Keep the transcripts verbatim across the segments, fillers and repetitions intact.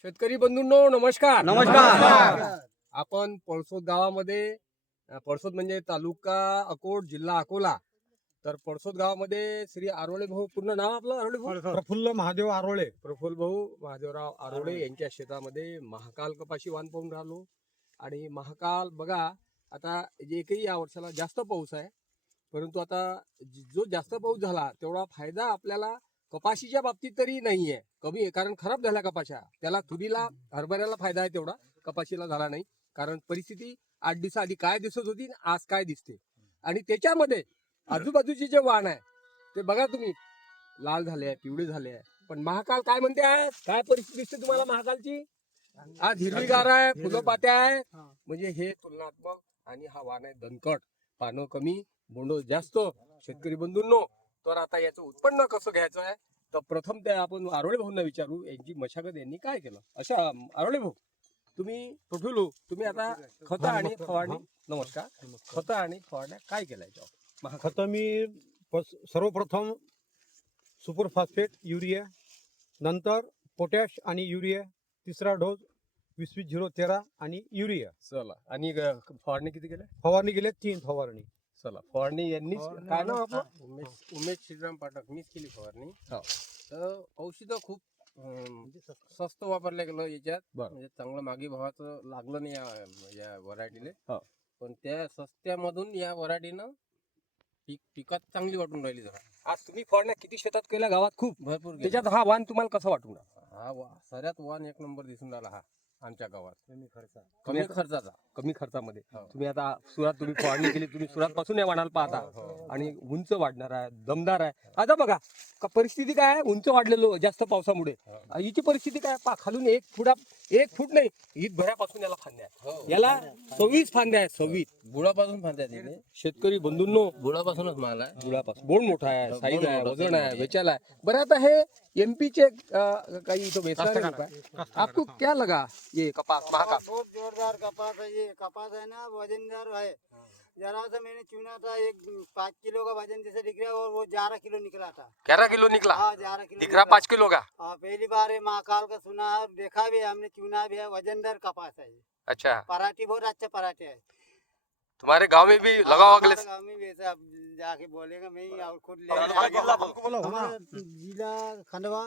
शेतकरी बंधूंनो नमस्कार. नमस्कार. आपण पळसोद गावामध्ये अ, पळसोद म्हणजे तालुका अकोट जिल्हा अकोला. तर पळसोद गावामध्ये श्री आरोळे भाऊ, पूर्ण नाव आपलं आरोळे भाऊ प्रफुल्ल महादेव आरोळे. प्रफुल्ल भाऊ महादेवराव आरोळे यांच्या शेतामध्ये महाकाल कपाशी वाण पाहून राहिलो. आणि महाकाल बघा, आता जे एकही या वर्षाला जास्त पाऊस आहे, परंतु आता ज- जो जास्त पाऊस झाला तेवढा फायदा आपल्याला कपाशीच्या बाबतीत तरी नाही आहे, कमी आहे. कारण खराब झाल्या कपाशा, त्याला तुरीला हरभऱ्याला फायदा आहे तेवढा, कपाशीला झाला नाही. कारण परिस्थिती आठ दिवसाआधी काय दिसत होती आणि आज काय दिसते. आणि त्याच्यामध्ये आजूबाजूचे जे वाण आहे ते बघा तुम्ही, लाल झाले आहे, पिवळे झाले आहे. पण महाकाल काय म्हणते आहे, काय परिस्थिती दिसते तुम्हाला महाकालची? आज हिरवीगार आहे, फुलं पात्या आहे, म्हणजे हे तुलनात्मक. आणि हा वाण आहे दणकट, पानं कमी, बोंड जास्त. शेतकरी बंधूंनो, तर आता याचं उत्पन्न कसं घ्यायचं आहे, तर प्रथम त्या आपण आरोळे भाऊंना विचारू, यांची मशागत यांनी काय केलं. अशा आरोळे भाऊ, तुम्ही प्रफुल्ल, तुम्ही आता खत आणि फवारणी, नमस्कार, खत आणि फवारण्या काय केल्या याच्यावर? खत मी पस- सर्वप्रथम सुपर फॉस्फेट युरिया, नंतर पोटॅश आणि युरिया, तिसरा डोस वीस वीस झिरो तेरा आणि युरिया. चला, आणि ग- फवारणी किती केल्या? फवारणी गेले तीन फवारणी. चला, फवारणी यांनी काय नाव आपलं? उमेश उमेश श्रीराम पाठक, मीच केली फवारणी. हो. तर औषधं खूप अं, स्वस्त वापरल्या गेलं याच्यात. बरं. म्हणजे चांगलं मागे भावाचं लागलं नाही या- या व्हरायटीले. हो. पण त्या सस्त्यामधून या व्हरायटीनं पीक पिकात चांगली वाटून राहिली जरा. आज तुम्ही फवारण्या किती शेतात केल्या? गावात खूप. भरपूर गेली. त्याच्यात हा वाण तुम्हाला कसं वाटून राहिला? हा वा- सऱ्यात वाण एक नंबर दिसून राहिला हा आमच्या गावात. कमी खर्च. कमी खर्चाचा. कमी खर्चामध्ये हो. तुम्ही आता सुरात तुम्ही फवारणी केली, तुम्ही सुरात पासून या वाणाला पाहता. हो, हो. आणि उंच वाढणार आहे, दमदार आहे. आता बघा का परिस्थिती काय आहे, उंच वाढलेलो जास्त पावसामुळे. हो. आ, हिची परिस्थिती काय पा, खालून एक फुटा, एक फूट नाही, ईद भऱ्यापासून याला फांद्या आहेत. हो. याला सव्वीस फांद्या आहेत, सव्वीस. बुडापासून फांद्या तिथे. शेतकरी बंधूंनो, बुडापासूनच माल आहे. गुळापासून बोंड मोठा आहे, हो, साईज बोंड आहे, मोठा, वजन साईज आहे, मोठी. वेचायला आहे. बरं, आता हे एमपीचे काही इथं बेचणारे लोक आहे. आपको क्या लगा ये कपास महाकाल? बहुत जोरदार कपास है ये। कपास है ना, वजनदार है। जरा सा मैंने चुना था, एक पाँच किलो का वजन जैसे दिख रहा है, और वो ग्यारह किलो निकला था। ग्यारह किलो निकला, हाँ, ग्यारह किलो दिख रहा निकला। पाँच किलो का. हाँ, पहली बार ये महाकाल का सुना है, देखा भी है, हमने चुना भी है। वजनदार कपास है ये। अच्छा, पराठी बहुत अच्छा पराठे है। तुम्हारे गांव में भी हाँ, लगाओ अगले हमारे गाँव में भी ऐसा, अब जाके बोलेगा मैं ही और खुद ले तुम्हारा जिला आऊंगा। हमारा जिला खंडवा,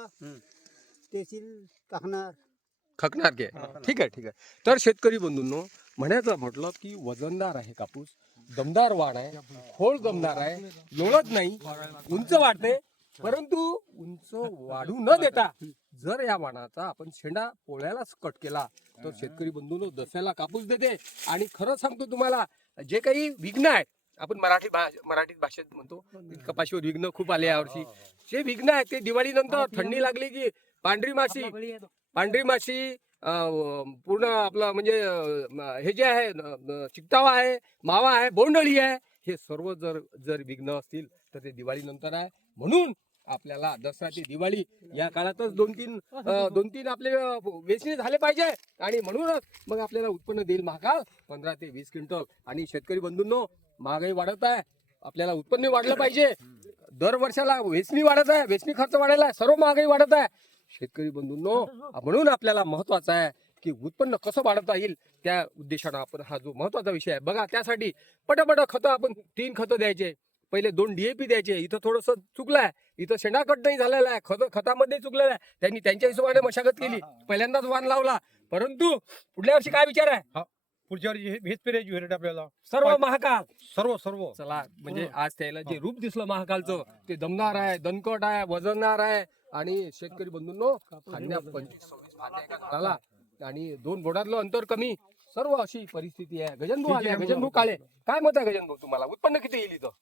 तहसील कखनार। खकणार के. ठीक आहे, ठीक आहे. तर शेतकरी बंधूंनो, म्हणायचं म्हटलं की वजनदार आहे कापूस, दमदार वाण आहे, खोल दमदार आहे, लोळत नाही, उंच वाढते. परंतु उंच वाढू न देता जर या वाणाचा आपण शेंडा पोळ्यालाच कट केला तर शेतकरी बंधूंनो दसऱ्याला कापूस देते. आणि खरं सांगतो तुम्हाला, जे काही विघ्न आहेत, आपण मराठी भा मराठीत भाषेत म्हणतो, कपाशीवर विघ्न खूप आले यावर्षी. जे विघ्न आहेत ते दिवाळीनंतर, थंडी लागली की पांढरी माशी, पांढरी माशी, अं, पूर्ण आपलं म्हणजे अं, हे जे आहे, अं, चिकटावा आहे, मावा आहे, बोंडळी आहे, हे सर्व जर जर विघ्न असतील तर ते दिवाळीनंतर आहे. म्हणून आपल्याला दसरा ते दिवाळी या काळातच दोन तीन अं, दोन तीन आपले अं, वेचणी झाले पाहिजे. आणि म्हणूनच मग आपल्याला उत्पन्न देईल महाकाल पंधरा ते वीस क्विंटल. आणि शेतकरी बंधूंनो, महागाई वाढत आहे, आपल्याला उत्पन्न वाढलं पाहिजे. दर वर्षाला वेचणी वाढत आहे, वेचणी खर्च वाढायला आहे, सर्व महागाई वाढत आहे. शेतकरी बंधूंनो, म्हणून आपल्याला महत्वाचं आहे की उत्पन्न कसं वाढवता येईल, त्या उद्देशानं आपण हा जो महत्वाचा विषय आहे बघा, त्यासाठी पटापट खतं, आपण तीन खतं द्यायचे. पहिले दोन डीएपी द्यायचे. इथं थोडंसं चुकलं आहे, इथं शेंडाकट नाही झालेला आहे, खत खतामध्ये चुकलेलं आहे. त्यांनी त्यांच्या हिशोबाने मशागत केली, पहिल्यांदाच वाण लावला. परंतु पुढल्या वर्षी काय विचार आहे, पुढच्या वर्षी हे- हेच पेरायची व्हरायटी आपल्याला. सर्व महाकाल. सर्व सर्व चला, म्हणजे आज त्याला जे रूप दिसलं महाकालचं, ते दमदार आहे, दणकट आहे, वजनदार आहे. आणि शेतकरी बंधूंनो, फांद्या पंचवीस सव्वीस फांद्या एका झाडाला, आणि दोन बोर्डातलं अंतर कमी, सर्व अशी परिस्थिती आहे. गजनभाऊ आले, गजनभाऊ काळे, काय मत आहे गजनभाऊ तुम्हाला? उत्पन्न किती येईल इथं?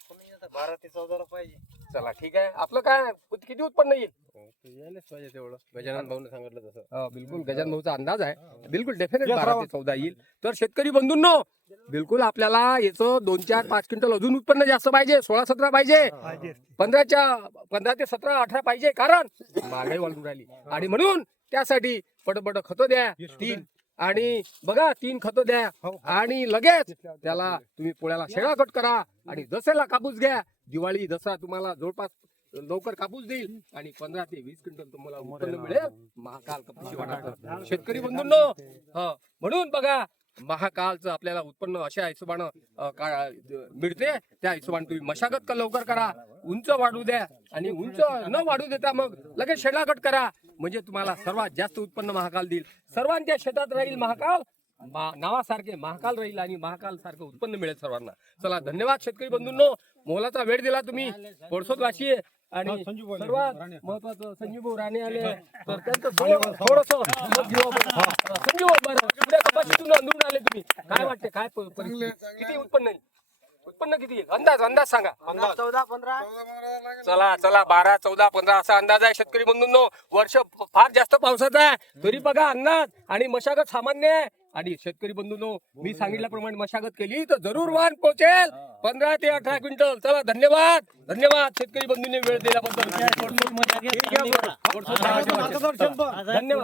बारह ते चौदा पाहिजे। चला, ठीक आहे. आपलं काय किती उत्पन्न येईल? यायलाच पाहिजे तेवढं, गजानन भाऊने सांगितलं तसं. अं, बिलकुल गजानभाऊचा अंदाज आहे, बिलकुल डेफिनेट बारा ते चौदा येईल. तर शेतकरी बंधूंनो, बिलकुल आपल्याला याचं दोन चार पाच क्विंटल अजून उत्पन्न जास्त पाहिजे, सोळा सतरा पाहिजे, पंधराच्या पंधरा ते सतरा अठरा पाहिजे. कारण महागाई वाढून राहिली. आणि म्हणून त्यासाठी पटपट खतं द्या तीन, आणि बघा तीन खतं द्या, आणि लगेच त्याला तुम्ही पोळ्याला शेळा कट करा, आणि दसऱ्याला कापूस घ्या. दिवाळी दसरा तुम्हाला जवळपास लवकर कापूस देईल आणि पंधरा ते वीस क्विंटल तुम्हाला उत्पन्न मिळेल महाकाल कापूस वाढायचं. शेतकरी बंधूंनो, हा म्हणून बघा महाकालचं आपल्याला उत्पन्न अशा हिशोबानं अ, का- मिळते. त्या हिशोबाने तुम्ही मशागत क- लवकर करा, उंच वाढू द्या आणि उंच न वाढू देता मग लगेच शेणाकट करा, म्हणजे तुम्हाला सर्वात जास्त उत्पन्न महाकाल देईल. सर्वांच्या शेतात राहील महाकाल, मा- नावासारखे महाकाल राहील आणि महाकाल सारखं उत्पन्न मिळेल सर्वांना. चला धन्यवाद शेतकरी बंधूंनो, मोलाचा वेळ दिला तुम्ही. पोरसोदवासी आहे आणि हा, संजू भाऊ सर्वात राणे. महत्वाचं संजीव भाऊ राणे आले, तर त्यांचं थोडं- थोडंसं मत घेऊ आपण. हा, संजीव भाऊ, बरं पुढे कपाशीतून अंदरून आले तुम्ही, काय वाटते, काय प- परिस्थिती? किती उत्पन्न आहे? उत्पन्न किती आहे? अंदाज अंदाज सांगा. चौदा पंधरा चला चला बारा चौदा पंधरा असा अंदाज आहे शेतकरी बंधूंनो. वर्ष फ- फार जास्त पावसाचा आहे तरी बघा अंदाज, आणि मशागत सामान्य आहे. आणि शेतकरी बंधूंनो, मी सांगितल्याप्रमाणे मशागत केली तर जरूर वाहन पोहोचेल पंधरा ते अठरा क्विंटल. चला धन्यवाद धन्यवाद शेतकरी बंधूंनी वेळ दिल्याबद्दल. धन्यवाद.